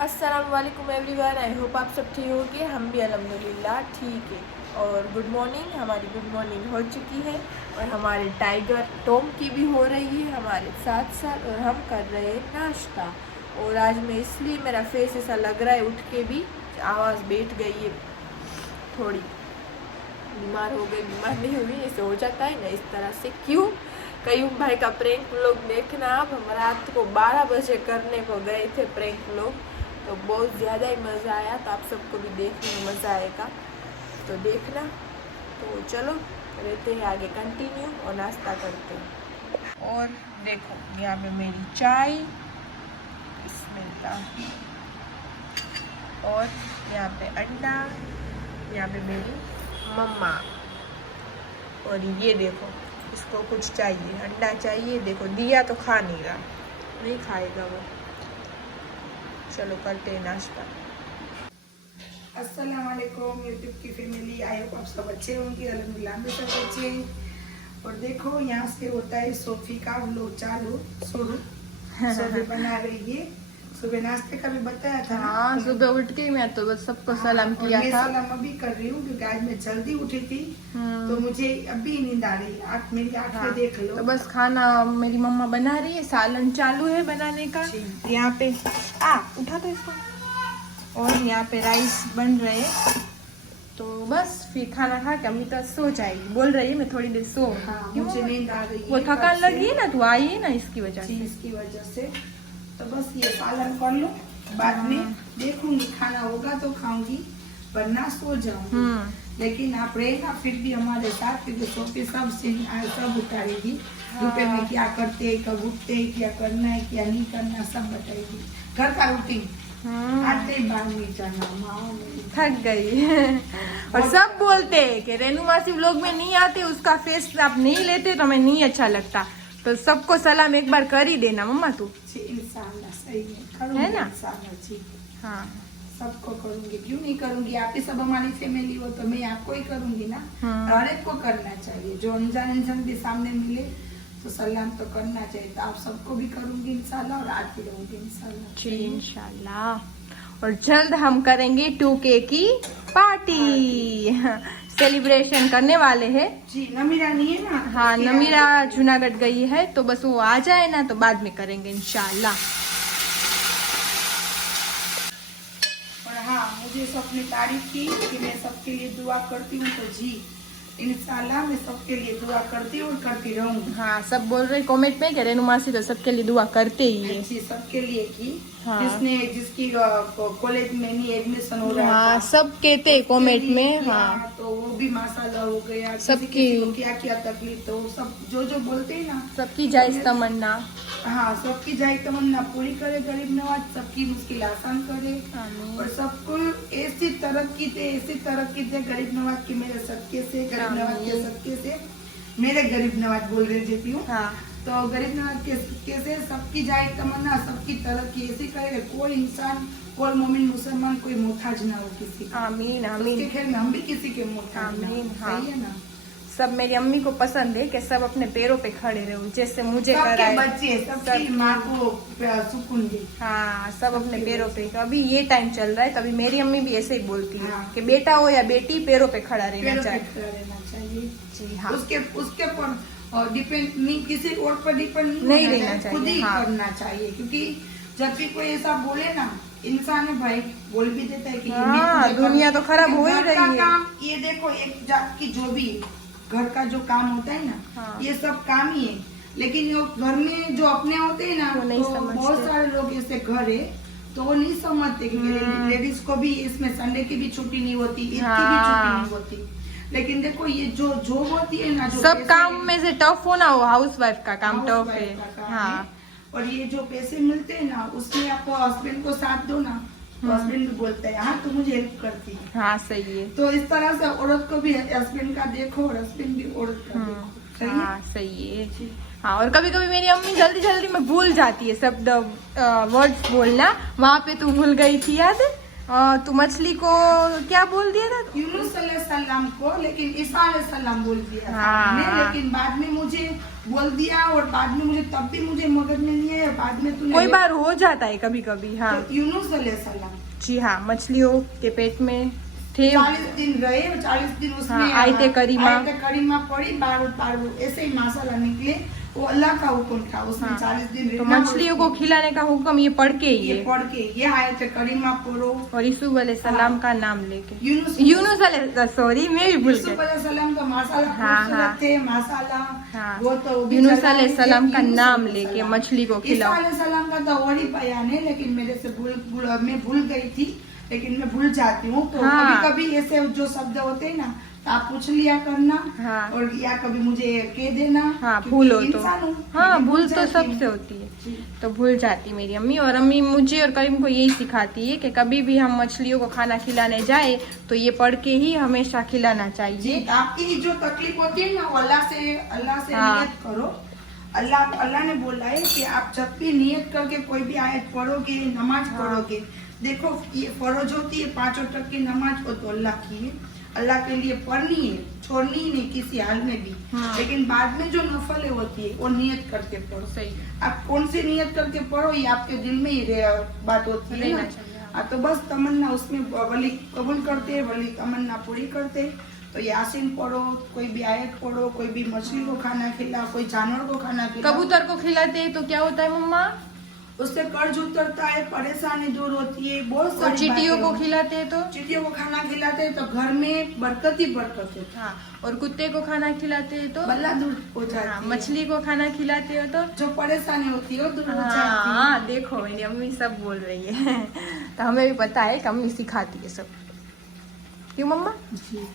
अस्सलाम वालेकुम everyone. I hope आप सब ठीक होंगे। हम भी अल्हम्दुलिल्लाह ठीक है। और गुड मॉर्निंग, हमारी गुड मॉर्निंग हो चुकी है और हमारे टाइगर टॉम की भी हो रही है हमारे साथ साथ। और हम कर रहे हैं नाश्ता। और आज मैं इसलिए मेरा फेस ऐसा लग रहा है, उठ के भी आवाज़ बैठ गई है, थोड़ी बीमार हो गई। बीमार नहीं हुई, ऐसे हो जाता है ना इस तरह से। क्यों? कयूम भाई का प्रैंक लोग देखना। अब हम रात को 12 बजे करने को गए थे प्रैंक लोग, तो बहुत ज़्यादा ही मज़ा आया। तो आप सबको भी देखने में मज़ा आएगा, तो देखना। तो चलो रहते हैं आगे कंटिन्यू और नाश्ता करते हैं। और देखो यहाँ पे मेरी चाय, बिस्मिल्लाह, और यहाँ पे अंडा, यहाँ पे मेरी मम्मा। और ये देखो इसको कुछ चाहिए, अंडा चाहिए। देखो दिया तो खा नहीं रहा, नहीं खाएगा वो। चलो करते हैं नाश्ता। अस्सलाम वालेकुम यूट्यूब की फैमिली। आई होप आप सब अच्छे होंगे। अल्हम्दुलिल्लाह में सब अच्छे। और देखो यहाँ से होता है सोफी का व्लॉग चालू शुरू। सोफी बना रही है। सुबह नाश्ते का भी बताया था। हाँ, सुबह उठ के मैं तो बस सबको सलाम किया था। सलाम अभी कर रही हूँ क्योंकि आज मैं जल्दी उठी थी, तो मुझे अभी नींद आ रही है। मेरी आंखें देख लो। तो बस खाना मेरी मम्मा बना रही है, सालन चालू है बनाने का। यहाँ पे उठा था इसको। और यहाँ पे राइस बन रहे, तो बस फिर खाना खा के अम्मी तो सो जाएगी। बोल रही है मैं थोड़ी देर सो। मुझे नींद आ रही है। वो थकान लगी है ना, तो आई है ना इसकी वजह से। इसकी वजह से तो बस ये पालन कर लो, बाद में देखूंगी। खाना होगा तो खाऊंगी, वरना सो जाऊंगी। लेकिन आप रहेगा फिर भी हमारे साथ, क्योंकि सोफी सब उतारेगी। रुपए में क्या करते, कब उठते, क्या करना है क्या नहीं करना, सब बताएगी। घर का रूटीन आते ही बाहर नहीं जाना। माँ थक गई और सब बोलते हैं कि रेनू मासी व्लॉग में नहीं आते, उसका फेस आप नहीं लेते तो हमें नहीं अच्छा लगता। तो सबको सलाम एक बार कर ही देना मम्मा तू। इंशाल्लाह सही है ना। हाँ, सबको करूंगी, क्यों नहीं करूंगी। आप ही सब हमारी फैमिली हो तो मैं आपको ही करूंगी ना। हर एक को करना चाहिए। जो अनजान इंसान भी सामने मिले तो सलाम तो करना चाहिए। तो आप सबको भी करूंगी इंशाल्लाह, और आती रहूंगी इंशाल्लाह। जी इंशाल्लाह। और जल्द हम करेंगे 2K की पार्टी। सेलिब्रेशन करने वाले हैं जी। नमीरा नहीं है ना? हाँ, नमीरा जूनागढ़ गई है, तो बस वो आ जाए ना तो बाद में करेंगे इंशाल्लाह। और हाँ, मुझे सबने तारीफ की कि मैं सबके लिए दुआ करती हूँ, तो जी इंशाल्लाह मैं सबके लिए दुआ करती हूँ और करती रहूंगी। हाँ, सब बोल रहे कमेंट में कि रेनू मासी तो सबके लिए दुआ करते ही है। जी, सबके लिए की। हाँ। जिसकी कॉलेज में नहीं एडमिशन हो रहा है। हाँ, सब कहते कमेंट में। हाँ, तो वो भी माशाल्लाह हो गया। सबकी क्या क्या तकलीफ, तो सब जो बोलते हैं ना, सबकी जायज तमन्ना। हाँ, सबकी जायज तमन्ना पूरी करे गरीब नवाज, सबकी मुश्किल आसान करे। और सबको ऐसी तरक्की दे गरीब नवाज की, मेरे सदके से, गरीब नवाज के सदके से, मेरे गरीब नवाज बोल रही देती हूँ। तो गरीब नवाज के सदके से सबकी जायज तमन्ना, सबकी तरक्की ऐसी करे, कोई इंसान, कोई मोमिन मुसलमान कोई मोहताज ना हो किसी। आमीन आमीन। उसके खेल में हम भी किसी के मोहताज ना हो। सही है ना। सब मेरी अम्मी को पसंद है कि सब अपने पैरों पे खड़े रहो, जैसे मुझे कराए। बच्चे सबकी माँ को सुकून दे। हाँ, सब अपने पैरों पे। अभी ये टाइम चल रहा है, कभी मेरी अम्मी भी ऐसे ही बोलती है कि बेटा हो या बेटी पैरों पे खड़ा रहना चाहिए। जी हाँ, उसके पर डिपेंड नहीं, किसी और पर डिपेंड नहीं रहना चाहिए, खुद ही करना चाहिए। क्योंकि जब भी कोई ऐसा बोले ना, इंसान भाई बोल भी देता है कि दुनिया तो खराब हो ही रही है। ये देखो, एक जात की जो भी घर का जो काम होता है ना, ये सब काम ही है। लेकिन घर में जो अपने होते हैं ना, तो बहुत सारे लोग ऐसे घर है तो वो नहीं समझते कि लेडीज को भी इसमें संडे की भी छुट्टी नहीं होती, ईद की भी छुट्टी नहीं होती। लेकिन देखो ये जो जॉब होती है ना, जो सब काम में से टफ होना, वो हाउस वाइफ का काम टफ है। हाँ, और ये जो पैसे मिलते हैं ना, उसमें आपको हस्बैंड को साथ दो ना, तो हस्बैंड भी बोलता है हाँ तू मुझे हेल्प करती है। हाँ सही है। तो इस तरह से औरत को भी हस्बैंड का देखो और हस्बैंड भी औरत का देखो। सही है। हाँ, और कभी कभी मेरी अम्मी जल्दी जल्दी में भूल जाती है शब्द वर्ड्स बोलना। वहाँ पे तू भूल गई थी, याद है? तू मछली को क्या बोल दिया था? यूनुस अलैहिस्सलाम को, लेकिन ईसा अलैहिस्सलाम बोल दिया था हाँ। मैंने, लेकिन बाद में मुझे बोल दिया और बाद में मुझे तब भी मुझे मगज में नहीं है, बाद में तूने कोई बार हो जाता है कभी कभी। हाँ तो यूनुस अलैहिस्सलाम जी हाँ, मछलियों के पेट में थे। 40 दिन रहे और 40 दिन उसमें हाँ, आयते करीमा पड़ी, बार ऐसे ही माशाल्लाह निकले, वो अल्लाह का हुक्म था, उसमें 40 दिन तो रहना। मछलियों को खिलाने का हुक्म ये पढ़ के ही ये है, पढ़ के ये आयत करीमा पढ़ो और यूसुफ अलैहिस्सलाम का नाम लेके। यूनुस सॉरी मैं भी भूल यूसुफ गई। अलैहिस्सलाम का माशाल्लाह हाँ, खूबसूरत हाँ। थे माशाल्लाह। हाँ। वो तो यूनुस अलैहिस्सलाम का यूनुस नाम अलैहिस्सलाम। लेके मछली को ईसा खिलाओ। अलैहिस्सलाम का तो वही बयान है, लेकिन मेरे से मैं भूल गई थी, लेकिन मैं भूल जाती हूँ। तो हाँ। कभी कभी ऐसे जो शब्द होते हैं ना, तो आप पूछ लिया करना। हाँ। और या कभी मुझे कह देना। हाँ, क्योंकि भूल हो तो। इंसान हूँ, हाँ, लेकिन भूल तो जाती सबसे हूँ। होती है, जी। तो भूल जाती मेरी अम्मी। और अम्मी मुझे और करीम को यही सिखाती है कि कभी भी हम मछलियों को खाना खिलाने जाए तो ये पढ़ के ही हमेशा खिलाना चाहिए। जी, आपकी जो तकलीफ होती है ना, वो अल्लाह से हाँ। नियत करो। अल्लाह ने बोला है कि आप जब भी नियत करके कोई भी आयत पढ़ोगे, नमाज हाँ। पढ़ोगे, देखो ये फर्ज होती है 5 वक्त की नमाज, वो तो अल्लाह की है, अल्लाह के लिए पढ़नी है, छोड़नी ही नहीं किसी हाल में भी। हाँ। लेकिन बाद में जो नफल होती है वो नियत करके पढ़ो। सही। आप कौन सी नियत करके पढ़ो, ये आपके दिल में ही बात होती है रहना ना। चाहिए। तो बस तमन्ना उसमें वली कबूल करते हैं, वली तमन्ना पूरी करते। तो यासीन पढ़ो, कोई भी आयत पढ़ो, कोई भी मछली को खाना खिलाओ, कोई जानवर को खाना खिलाओ। कबूतर को खिलाते हैं तो क्या होता है मम्मा? उससे कर्ज उतरता है, परेशानी दूर होती है, बहुत और सारी चींटियों बातें को होती खिलाते हैं तो? हैं। चींटियों को खाना खिलाते हैं तो घर में बरकत ही बरकत होती है। हाँ, और कुत्ते को खाना खिलाते हैं तो? बल्ला दूर हो जाती हाँ, है। मछली को खाना खिलाते हो तो? जो परेशानी होती है वो दूर हो जाती है। हाँ, देखो मेरी अम्मी सब बोल रही है तो हमें भी पता है कि अम्मी सिखाती है सब। क्यों मम्मा? जी।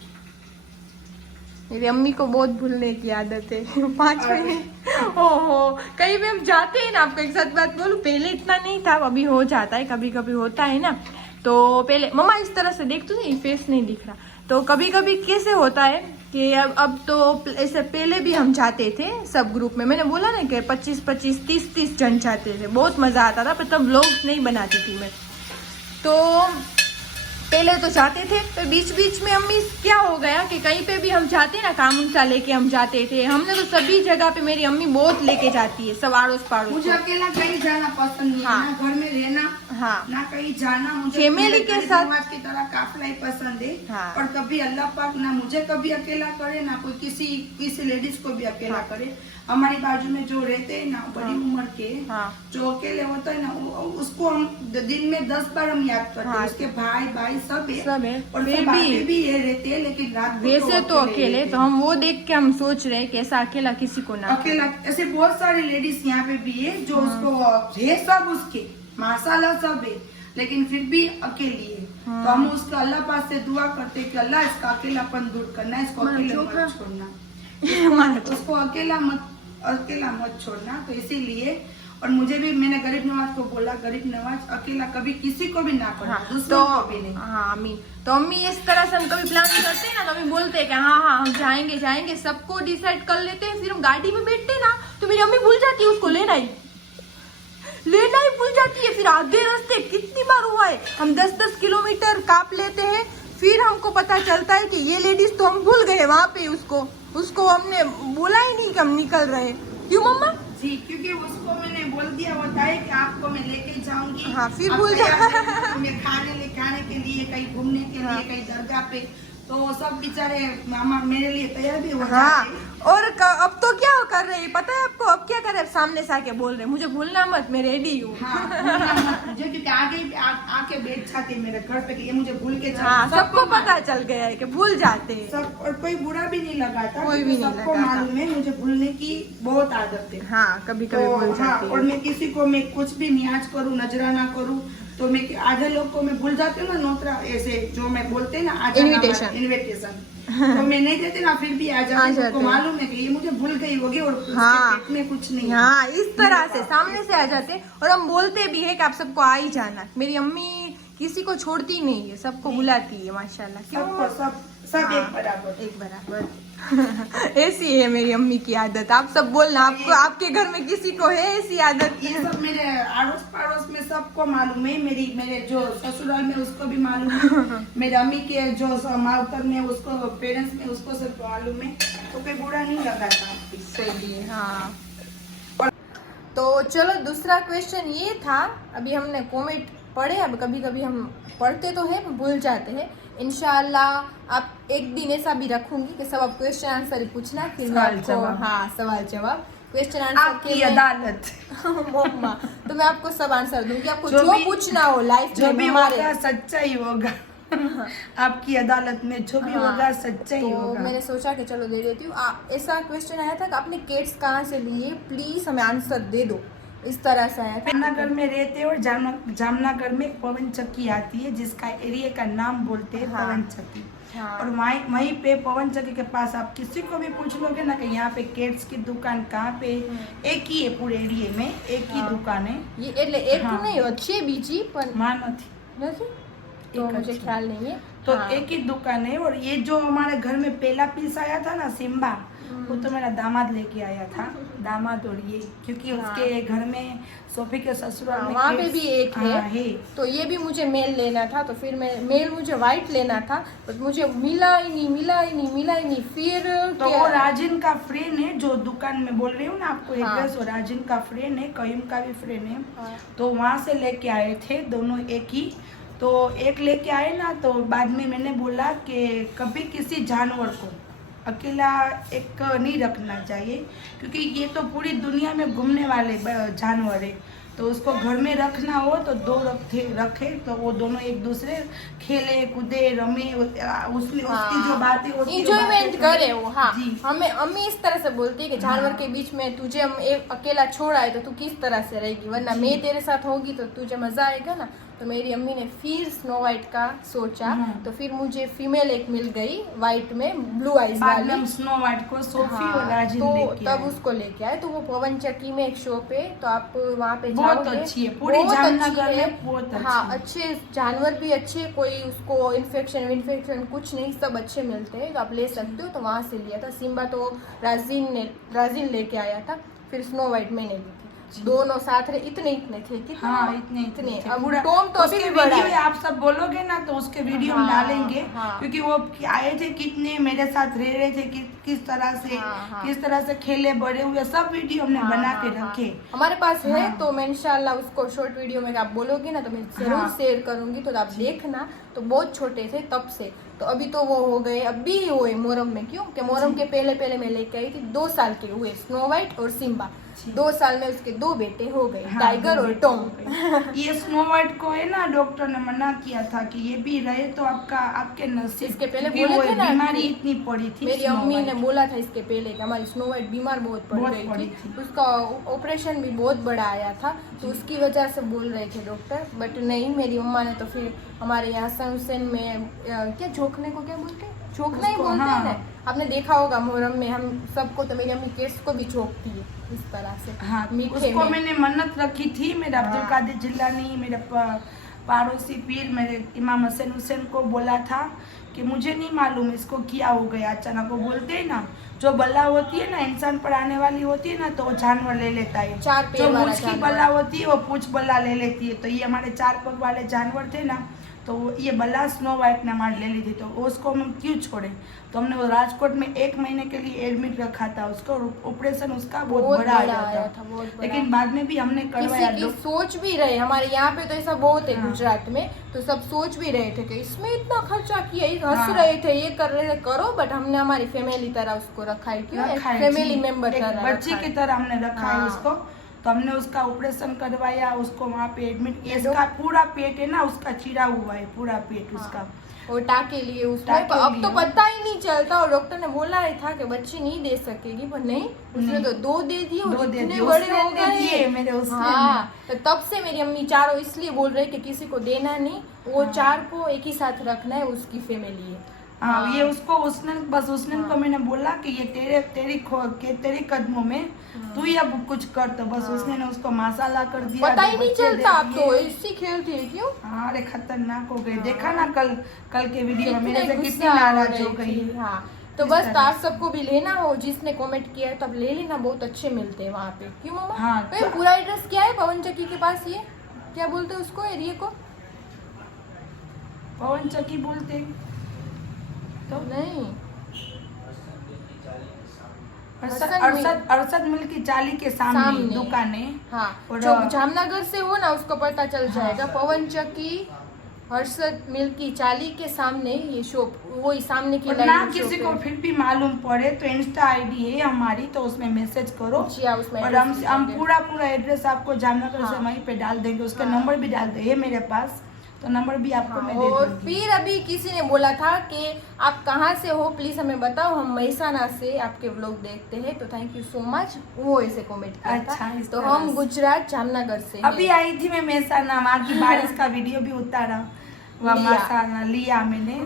मेरी अम्मी को बहुत भूलने की आदत है 5 मिनट। ओहो, कहीं भी हम जाते हैं ना, आपको एक साथ बात बोलूं, पहले इतना नहीं था, अभी हो जाता है, कभी कभी होता है ना। तो पहले मम्मा इस तरह से देख, तुझे फेस नहीं दिख रहा, तो कभी कभी कैसे होता है कि अब तो ऐसे पहले भी हम जाते थे सब ग्रुप में, मैंने बोला ना कि 25-25 30-30 जन जाते थे, बहुत मजा आता था, पर तब व्लॉग्स नहीं बनाती थी मैं। तो पहले तो जाते थे, पर बीच बीच में अम्मी क्या हो गया कि कहीं पे भी हम जाते ना, कानून सा लेके हम जाते थे, हमने तो सभी जगह पे मेरी अम्मी बहुत लेके जाती है, सब आड़ोस पड़ोस। मुझे अकेला कहीं जाना पसंद नहीं है, हाँ। ना घर में रहना, हाँ, ना कहीं जाना। मुझे फैमिली मेरे के गरीब साथ- नवाज की तरह काफिला ही पसंद है। हाँ। और कभी अल्लाह पाक ना मुझे कभी अकेला करे, ना कोई किसी लेडीज को भी अकेला हाँ। करे। हमारी बाजू में जो रहते हैं ना, बड़ी हाँ। उम्र के, हाँ। जो अकेले होता है ना, उसको हम दिन में 10 बार हम याद करते हैं। हाँ। उसके भाई सब है, और फिर सब आगे भी भी ये रहते हैं, लेकिन रात को वैसे तो अकेले, रहते तो हैं। हम वो देख के हम सोच रहे हैं कि ऐसा अकेला किसी को ना। अकेला ऐसे बहुत सारे लेडीज यहाँ पे भी है जो उसको है, सब उसके माशाल्लाह सब है, लेकिन फिर भी अकेली है। तो हम उसका अल्लाह पास से दुआ करते हैं कि अल्लाह इसका अकेलापन दूर करना, इसको अकेले मत छोड़ना, उसको अकेला मत छोड़ना। तो इसीलिए, और मुझे भी, मैंने गरीब नवाज को बोला, गरीब नवाज अकेला कभी किसी को भी ना पड़ा, हाँ, दूसरों को भी नहीं। हाँ अम्मी, तो अम्मी इस तरह से हम कभी प्लान करते हैं ना, तो अम्मी बोलते हैं कि हाँ हाँ हम जाएंगे, सबको डिसाइड कर लेते हैं, फिर हम गाड़ी में बैठते हैं ना, तो मेरी अम्मी भूल जाती है उसको लेना ही भूल जाती है। फिर आधे रास्ते कितनी बार हुआ है, हम 10-10 किलोमीटर काप लेते हैं, फिर हमको पता चलता है कि ये लेडीज तो हम भूल गए वहाँ पे, उसको हमने बोला ही नहीं कि हम निकल रहे। क्यों मम्मा? जी, क्योंकि उसको मैंने बोल दिया होता है कि आपको मैं लेके जाऊंगी। हाँ, फिर आप भूल तैयार जा- रहना, मैं खाने के लिए, कहीं घूमने के लिए, हाँ। कहीं दरगाह पे, तो सब बेचारे मामा मेरे लिए तैयार भी हो हाँ, जाते हैं। और अब तो क्या कर रहे हैं पता है आपको? अब क्या कर रहे हैं, सामने से आके बोल रहे हैं मुझे भूलना मत, मैं रेडी हूँ। हाँ, भूलना मत मुझे, क्योंकि आके बैठ जाते मेरे घर पे कि ये मुझे भूल के चले। हाँ, सबको पता चल गया है कि भूल जाते हैं। सब, और कोई बुरा भी नहीं लगा था, कोई भी नहीं सबको लगा था। मालूम है मुझे भूलने की बहुत आदत है। हाँ, कभी कभी तो भूल हाँ, जाते और हैं। मैं किसी को, मैं कुछ भी नियाज करूँ, नजराना करूँ, तो मैं आधे लोग को मैं भूल जाती हूँ ना, नोतरा ऐसे जो मैं बोलते हैं ना, इनविटेशन तो मैं नहीं देती ना, फिर भी आ जाते हैं। मालूम है कि ये मुझे भूल गई होगी, और हाँ, पेट में कुछ नहीं है। हाँ, इस तरह से सामने से आ जाते हैं, और हम बोलते भी है कि आप सबको आ ही जाना। मेरी अम्मी किसी को छोड़ती नहीं है, सबको बुलाती है माशाल्लाह। क्यों? सब हाँ, एक बराबर। एक बराबर। ऐसी है मेरी अम्मी की आदत। आप सब बोलना, आपको आपके घर में किसी को है ऐसी आदत? ये सब मेरे अड़ोस पड़ोस में सबको मालूम है। मेरे जो ससुराल में उसको भी मालूम है, मेरे अम्मी के जो मावतर में उसको, पेरेंट्स में उसको सबको मालूम है, तो कोई बुरा नहीं लगाता। सही है, हाँ। तो चलो दूसरा क्वेश्चन ये था, अभी हमने कमेंट पढ़े, अब कभी कभी हम पढ़ते तो हैं भूल जाते हैं। इंशाल्लाह आप एक दिन ऐसा भी रखूंगी कि सब आप क्वेश्चन आंसर ही पूछना, फिर मैं सवाल आपको जवाब। हाँ सवाल जवाब क्वेश्चन आंसर आपकी अदालत। मम्मा, तो मैं आपको सब आंसर दूंगी, आपको जो जो भी- पूछना हो लाइफ जो में भी हमारे। होगा सच्चा ही होगा। आपकी अदालत में जो भी हाँ, होगा सच्चा ही तो होगा। मैंने सोचा कि चलो दे देती हूँ। ऐसा क्वेश्चन आया था कि आपने केट्स कहाँ से लिए, प्लीज हमें आंसर दे दो, इस तरह से आया था। जामनगर में रहते हैं और जामनगर में एक पवन चक्की आती है जिसका एरिया का नाम बोलते हैं हाँ। पवन चक्की। हाँ। और वहीं पे पवन चक्की के पास आप किसी को भी पूछ लोगे ना कि यहाँ पे केट्स की दुकान कहाँ पे, एक ही है पूरे एरिया में, एक ही हाँ। दुकान है। ये એટલે એક हाँ। નહીં अच्छी बीजी पण मानो थी નથી तो एक मुझे अच्छी। ख्याल नहीं है। तो हाँ। एक ही दुकान है। और ये जो हमारे घर में पहला पीस आया था ना सिम्बा, वो तो मेरा दामाद लेके आया था, दामाद। और ये क्योंकि हाँ। उसके घर में सोफी के ससुराल हाँ, में वहाँ पे kids- भी एक है। हाँ, है। तो ये भी मुझे मेल लेना था, तो फिर मैं मेल मुझे वाइट लेना था, बट मुझे मिला ही नहीं। फिर तो क्या- वो राजिन का फ्रेंड है जो दुकान में बोल रही हूँ ना आपको हाँ। एड्रेस, वो राजिन का फ्रेंड है, कयूम का भी फ्रेंड है। हाँ। तो वहाँ से लेके आए थे दोनों एक ही। तो एक लेके आए ना, तो बाद में मैंने बोला कि कभी किसी जानवर को अकेला एक नहीं रखना चाहिए, क्योंकि ये तो पूरी दुनिया में घूमने वाले जानवर है। तो उसको घर में रखना हो तो दो रखे तो वो दोनों एक दूसरे खेले कूदे रमे, उसकी जो बातें होती है इंजॉयमेंट करे वो। हाँ, जी। हमें अम्मी इस तरह से बोलती है कि जानवर हाँ। के बीच में तुझे हम एक अकेला छोड़ा है तो तू किस तरह से रहेगी, वरना मैं तेरे साथ होगी तो तुझे मजा आएगा ना। तो मेरी अम्मी ने फिर स्नो वाइट का सोचा, हाँ। तो फिर मुझे फीमेल एक मिल गई वाइट में ब्लू आइज बाद वाली। में हम स्नो वाइट को सोफी हाँ, और राजिन तो लेके तब आए। उसको लेके आए। तो वो पवन चक्की में एक शॉप है, तो आप वहाँ पे बहुत जाओगे। अच्छी है, पूरी बहुत जामनगर अच्छी है। में बहुत अच्छी हाँ, है। अच्छे जानवर भी अच्छे, कोई उसको इन्फेक्शन कुछ नहीं, सब अच्छे मिलते हैं, तो आप ले सकते हो। तो वहाँ से लिया था। सिम्बा तो राजिन लेके आया था, फिर स्नो वाइट मैंने ली थी। दोनों साथ रहे, इतने थे कितने? हाँ, इतने थे। थे। अब पूरा टॉम तो अभी उसके भी बड़ा वीडियो है। आप सब बोलोगे ना तो उसके वीडियो हम हाँ, डालेंगे। हाँ। क्योंकि वो आए थे कितने मेरे साथ रह रहे थे, किस तरह से हाँ, हाँ। किस तरह से खेले बड़े हुए, सब वीडियो हमने हाँ, बना हाँ, के हाँ। रखे। हमारे पास है, हाँ। तो मैं इंशाल्लाह उसको शॉर्ट वीडियो में आप बोलोगे ना तो मैं जरूर हाँ। शेयर करूंगी, तो आप देखना। तो बहुत छोटे थे तब से, तो अभी तो वो हो गए, अभी हुए मोहर्रम में। क्यों कि मोहर्रम के पहले मैं लेके आई थी, 2 साल के हुए स्नो वाइट और सिम्बा। 2 साल में उसके 2 बेटे हो गए, हाँ, टाइगर दो और बेटे टॉम। हो गए। ये स्नो वाइट को है ना, डॉक्टर ने मना किया था कि ये भी रहे तो आपके नसीब। इसके पहले क्योंकि बोले थे ना बीमारी कि इतनी पड़ी थी। मेरी Snow अम्मी White। ने बोला था इसके पहले कि हमारी स्नो वाइट बीमार बहुत पड़ बहुत गई पड़ी थी, थी। उसका ऑपरेशन भी बहुत बड़ा आया था, तो उसकी वजह से बोल रहे थे डॉक्टर। बट नहीं, मेरी अम्मा ने तो फिर हमारे यहाँ हसन हुसैन में क्या झोंकने को क्या बोलते हैं, झोंकना ही उसको, बोलते हाँ। हैं ना। आपने देखा होगा मुहर्रम में हम सबको, तो मेरी अम्मी केट्स को भी झोंकती है इस तरह से। हाँ, मीठे उसको में। मैंने मन्नत रखी थी। मेरे हाँ। अब्दुल कादिर जिलानी, मेरे पाड़ोसी पीर, मेरे इमाम हसन हुसैन को बोला था कि मुझे नहीं मालूम इसको क्या हो गया अचानक। वो बोलते हैं ना, जो बला होती है ना इंसान पर आने वाली होती है ना, तो वो जानवर ले लेता है। 4 पैर जो वाला मूछ की जानवर। बला होती है वो पूछ बला ले लेती है। तो ये हमारे 4 पग वाले जानवर थे ना, तो ये बला स्नो वाइट ने हमारे ले ली थी। तो उसको हम क्यों छोड़े, तो हमने वो राजकोट में 1 महीने के लिए एडमिट रखा था उसको। ऑपरेशन उसका बहुत बड़ा आया था, बहुत बड़ा। लेकिन बाद में भी हमने करवाया। किसी की सोच भी रहे, हमारे यहाँ पे तो ऐसा बहुत है हाँ। गुजरात में, तो सब सोच भी रहे थे कि इसमें इतना खर्चा किया, ये हंस हाँ। रहे थे, ये कर रहे थे, करो। बट हमने हमारी फैमिली तरह उसको रखा है, क्यों रखा है फैमिली जी। मेंबर एक तरह बच्ची रखा की है। तरह हमने रखा है हाँ। उसको। तो हमने उसका ऑपरेशन करवाया, उसको वहाँ पे एडमिट। इसका पूरा पेट है ना, उसका चिरा हुआ है पूरा पेट उसका। और टाके लिए उसमें, टाके पर अब तो लिए। पता ही नहीं चलता। और डॉक्टर ने बोला ही था कि बच्ची नहीं दे सकेगी, पर नहीं, उसने नहीं। तो 2 दे दिए और 2 दे इतने दिए, बड़े उसने हो दे दिए गए। मेरे उसने। हाँ, तो तब से मेरी अम्मी चारों इसलिए बोल रही कि किसी को देना नहीं, वो हाँ। 4 को एक ही साथ रखना है, उसकी फैमिली है। हाँ, ये उसको उसने को मैंने बोला कि ये तेरी कदमों में तू ही अब कुछ कर, तो बस उसने ने उसको मसाला कर दिया। पता ही नहीं बच्चे चलता, दे आप तो दिए। ऐसी खेलती है क्यों? हाँ, अरे खतरनाक हो गई, देखा ना कल के वीडियो में मेरे से कितने कितनी गुस्सा नाराज हो हो रही गई। थी। हाँ, तो इस बस तरह आप सबको भी लेना हो, जिसने कमेंट किया है तब ले लेना, बहुत अच्छे मिलते हैं वहाँ पे। क्यों मामा? हाँ, तो पूरा एड्रेस क्या है पवन चक्की के पास? ये क्या बोलते हैं उसको, एरिया को? पवन चक्की बोलते तो नहीं, अरसद मिल की चाली के सामने दुकान है। हाँ, और जो जामनगर से हो ना उसको पता चल हाँ। जाएगा। पवन चक्की हर्षद मिल की चाली के सामने ये शॉप, वही सामने की और लाइन ना में किसी शॉप को है। फिर भी मालूम पड़े तो इंस्टा आईडी है हमारी, तो उसमें मैसेज करो। जी हाँ, उसमें और address भी हम देंगे। पूरा एड्रेस आपको जामनगर से हाँ। वहीं पे डाल देंगे, उसका हाँ। नंबर भी डाल देंगे मेरे पास, तो नंबर भी आपको मैं दे और दूंगी। फिर अभी किसी ने बोला था कि आप कहाँ से हो, प्लीज हमें बताओ, हम महसाना से आपके व्लॉग देखते हैं। तो थैंक यू सो मच, वो ऐसे कमेंट किया अच्छा, था। इस तो तरह हम से। गुजरात जामनगर से अभी हैं। आई थी मैं महसाना, वहाँ की बारिश का वीडियो भी उतारा, वहाँ लिया। महसाना लिया मैंने।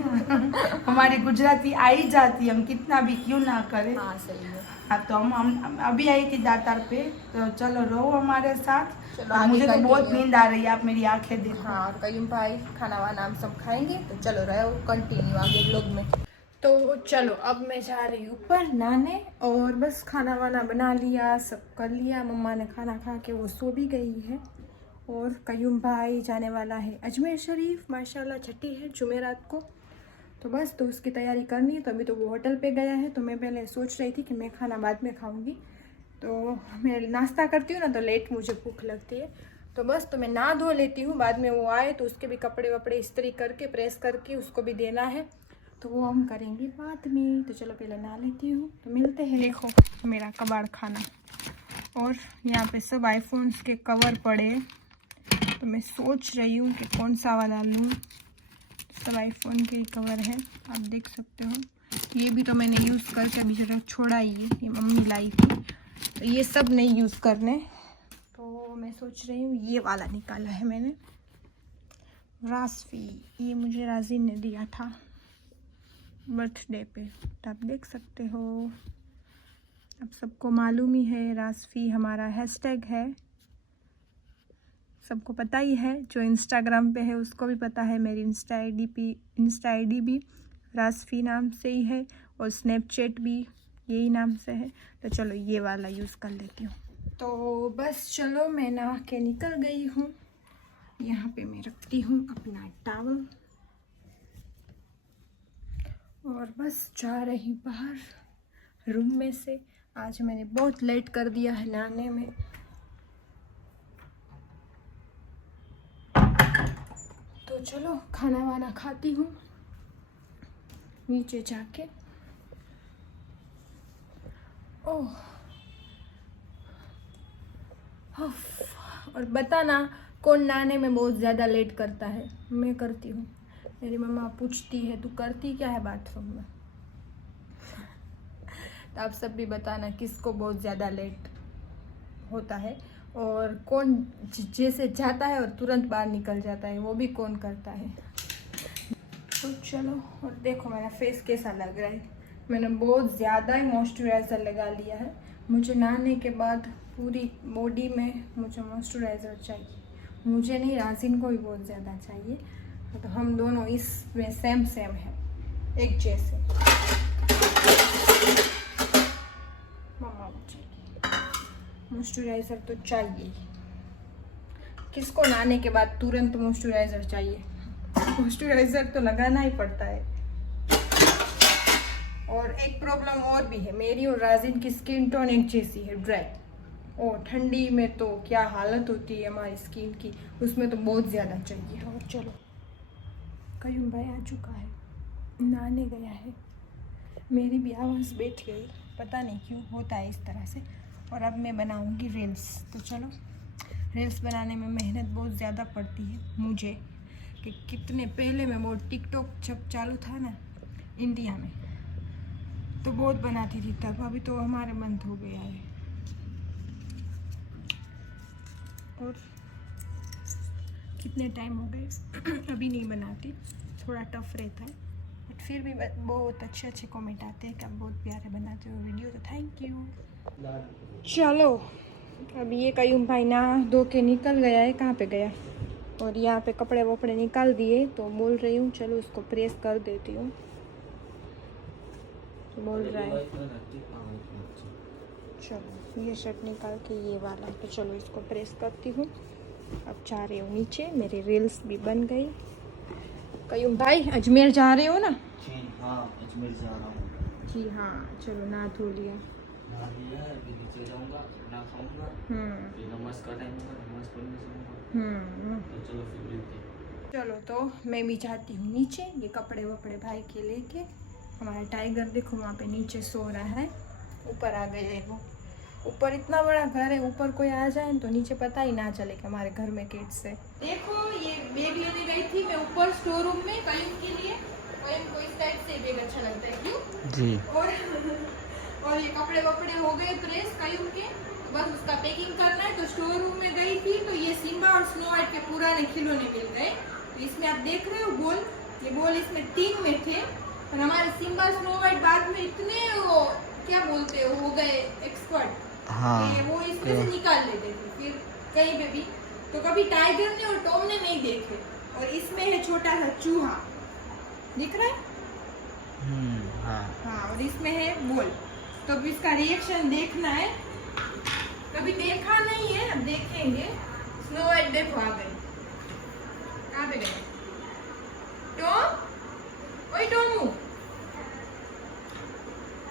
हमारी गुजराती आई जाती, हम कितना भी क्यों ना करें। हाँ सही है। हाँ, तो हम अभी आई थी दातार पे, तो चलो रहो हमारे साथ। चलो और आगे मुझे तो बहुत continue। नींद आ रही है, आप मेरी आंखें देखो। हाँ, और कयूम भाई खाना वाना हम सब खाएंगे, तो चलो रहो कंटिन्यू आगे व्लॉग में। तो चलो अब मैं जा रही हूँ ऊपर नहाने, और बस खाना वाना बना लिया, सब कर लिया। मम्मा ने खाना खा के वो सो भी गई है, और कयूम भाई जाने वाला है अजमेर शरीफ, माशाल्लाह छठी है जुमेरात को। तो बस तो उसकी तैयारी करनी है। तो अभी तो वो होटल पे गया है, तो मैं पहले सोच रही थी कि मैं खाना बाद में खाऊंगी, तो मैं नाश्ता करती हूँ ना तो लेट मुझे भूख लगती है। तो बस तो मैं नहा धो लेती हूँ, बाद में वो आए तो उसके भी कपड़े वपड़े इस्त्री करके प्रेस करके उसको भी देना है, तो वो हम करेंगे बाद में। तो चलो पहले नहा लेती हूँ, तो मिलते हैं। देखो मेरा कबाड़ खाना, और यहाँ पे सब आईफोन्स के कवर पड़े, तो मैं सोच रही हूँ कि कौन सा वाला लूँ। सब आईफोन के ही कवर है, आप देख सकते हो। ये भी तो मैंने यूज़ करके अभी जरा छोड़ा ही है, ये मम्मी लाई थी, तो ये सब नहीं यूज़ करने। तो मैं सोच रही हूँ ये वाला निकाला है मैंने, रासफी, ये मुझे राजीन ने दिया था बर्थडे पे, तो आप देख सकते हो। अब सबको मालूम ही है रासफी हमारा हैशटैग है, सबको पता ही है। जो इंस्टाग्राम पे है उसको भी पता है, मेरी इंस्टा आईडी भी रासफी नाम से ही है, और स्नैपचैट भी यही नाम से है। तो चलो ये वाला यूज़ कर लेती हूँ। तो बस चलो मैं नहा के निकल गई हूँ, यहाँ पे मैं रखती हूँ अपना टॉवल, और बस जा रही बाहर रूम में से। आज मैंने बहुत लेट कर दिया है नहाने में, तो चलो खाना वाना खाती हूँ नीचे जाके। ओह, और बताना कौन नहाने में बहुत ज़्यादा लेट करता है? मैं करती हूँ। मेरी मम्मा पूछती है तू करती क्या है बाथरूम में? तो आप सब भी बताना किसको बहुत ज़्यादा लेट होता है, और कौन जैसे जाता है और तुरंत बाहर निकल जाता है, वो भी कौन करता है। तो चलो, और देखो मेरा फेस कैसा लग रहा है। मैंने बहुत ज़्यादा ही मॉइस्चराइज़र लगा लिया है। मुझे नहाने के बाद पूरी बॉडी में मुझे मॉइस्चराइज़र चाहिए, मुझे नहीं, राजीन को भी बहुत ज़्यादा चाहिए। तो हम दोनों इसमें सेम है, एक जैसे। मम्मा मुझे मॉइस्चराइज़र तो चाहिए। किसको नहाने के बाद तुरंत मॉइस्चराइज़र चाहिए? मॉइस्चराइज़र तो लगाना ही पड़ता है। और एक प्रॉब्लम और भी है, मेरी और राजीन की स्किन टोन एक जैसी है, ड्राई, और ठंडी में तो क्या हालत होती है हमारी स्किन की, उसमें तो बहुत ज़्यादा चाहिए। और चलो कयूम भाई आ चुका है, नहाने गया है, मेरी भी आवाज़ बैठ गई, पता नहीं क्यों होता है इस तरह से। और अब मैं बनाऊंगी रील्स। तो चलो, रील्स बनाने में मेहनत बहुत ज़्यादा पड़ती है मुझे, कि कितने पहले में वो टिकटॉक जब चालू था ना इंडिया में, तो बहुत बनाती थी तब, अभी तो हमारे बंद हो गया है। और कितने टाइम हो गए अभी नहीं बनाती, थोड़ा टफ रहता है, बट फिर भी बहुत अच्छे अच्छे कमेंट आते हैं कि आप बहुत प्यारे बनाते हो वीडियो, तो थैंक यू। चलो अभी ये कयूम भाई ना धो के निकल गया है, कहाँ पे गया, और यहाँ पे कपड़े वपड़े निकाल दिए, तो बोल रही हूँ चलो उसको प्रेस कर देती हूँ। तो बोल रहा है चलो ये शर्ट निकाल के ये वाला, तो चलो इसको प्रेस करती हूँ। अब जा रही हूँ नीचे, मेरी रील्स भी बन गई। कयूम भाई अजमेर जा रहे हो ना? जी हाँ, अजमेर जा रहा हूँ। जी हाँ, चलो नहा धो लिया। नहा लिया है, अभी नीचे जाऊँगा, खाना खाऊँगा, फिर नमाज का टाइम होगा, नमाज पढ़ने जाऊँगा। तो चलो फिर मिलते हैं। चलो तो मैं भी जाती हूँ नीचे, ये कपड़े वपड़े भाई के लेके। हमारा टाइगर देखो वहाँ पे नीचे सो रहा है, ऊपर आ गए है वो। ऊपर इतना बड़ा घर है, ऊपर कोई आ जाए तो नीचे पता ही ना चले कि हमारे घर में किड्स है। देखो ये बैग लेने गई थी मैं ऊपर स्टोर रूम में कयूम के लिए। कयूम को इस टाइप से बैग अच्छा लगता है, क्यों जी। और ये कपड़े वपड़े हो गए प्रेस कयूम के, बस उसका पैकिंग करना है। तो स्टोर रूम में गई थी तो ये सिम्बा और स्नो वाइट के पुराने खिलौने मिल गए। तो इसमें आप देख रहे हो बॉल, ये बॉल इसमें 3 में थे, और हमारे सिम्बा स्नो वाइट बाद में इतने वो क्या बोलते हो गए एक्सपर्ट, हाँ, वो इसमें से निकाल लेते थे फिर कहीं पे भी। तो कभी टाइगर ने और टॉम ने नहीं देखे। और इसमें है छोटा सा चूहा, दिख रहा है? हाँ, और इसमें है बॉल। तो अब इसका रिएक्शन देखना है, कभी देखा नहीं है, अब देखेंगे। स्नो वाइट देखो आ गई, कहाँ पे गए टॉम? ओए टॉमू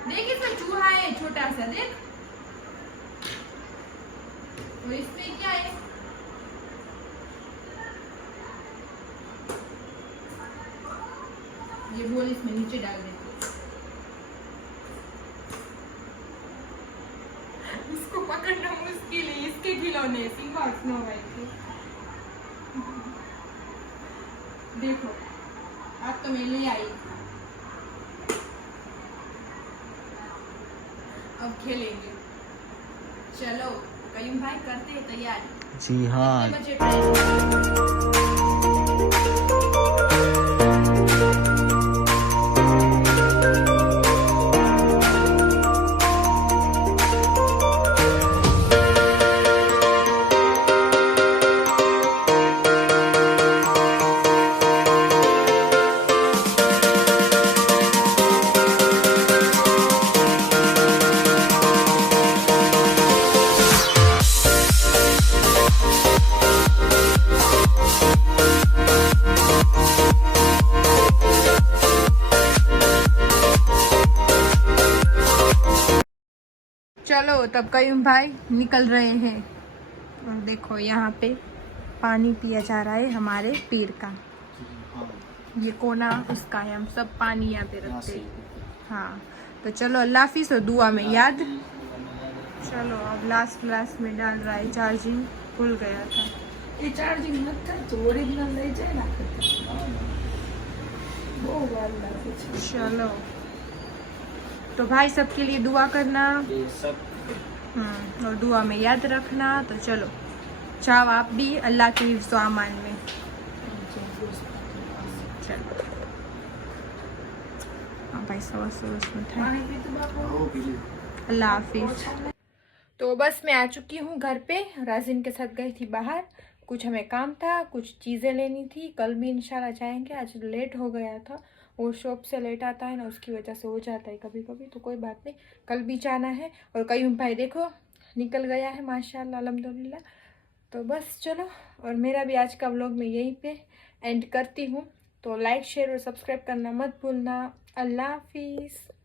देख, इसमें चूहा है छोटा सा, देख। और इसमें क्या है? ये बॉल इसमें नीचे डाल देते, इसको पकड़ना मुश्किल है, इसके खिलौने सिम्बा और स्नो वाइट के। देखो आज तो मैं ले आई, अब खेलेंगे। चलो कयूम भाई करते हैं तैयारी। जी हाँ। कितने बजे ट्रेन? चलो तब कयूम भाई निकल रहे हैं, और देखो यहाँ पे पानी पिया जा रहा है हमारे पेड़ का। ये कोना उसका है, हम सब पानी यहाँ पे रखते हैं। हाँ तो चलो अल्लाह हाफिज़, और दुआ में याद। चलो अब लास्ट में डाल रहा है चार्जिंग, भूल गया था। ये चार्जिंग मत कर, तो ओरिजिनल ले जाए ना, वो वाला कुछ। चलो तो भाई सबके लिए दुआ करना, ये सब और दुआ में याद रखना। तो चलो चाहो आप भी अल्लाह के हिफ्ज़ अमान में। चलो हाँ भाई, सवा में अल्लाह हाफिज़। तो बस मैं आ चुकी हूँ घर पे, राजिन के साथ गई थी बाहर, कुछ हमें काम था, कुछ चीज़ें लेनी थी। कल भी इंशाल्लाह जाएंगे, आज लेट हो गया था, वो शॉप से लेट आता है ना, उसकी वजह से हो जाता है कभी कभी, तो कोई बात नहीं, कल भी जाना है। और कयूम भाई देखो निकल गया है माशाल्लाह अल्हम्दुलिल्लाह। तो बस चलो, और मेरा भी आज का व्लॉग मैं यहीं पे एंड करती हूँ। तो लाइक शेयर और सब्सक्राइब करना मत भूलना। अल्लाह हाफिज़।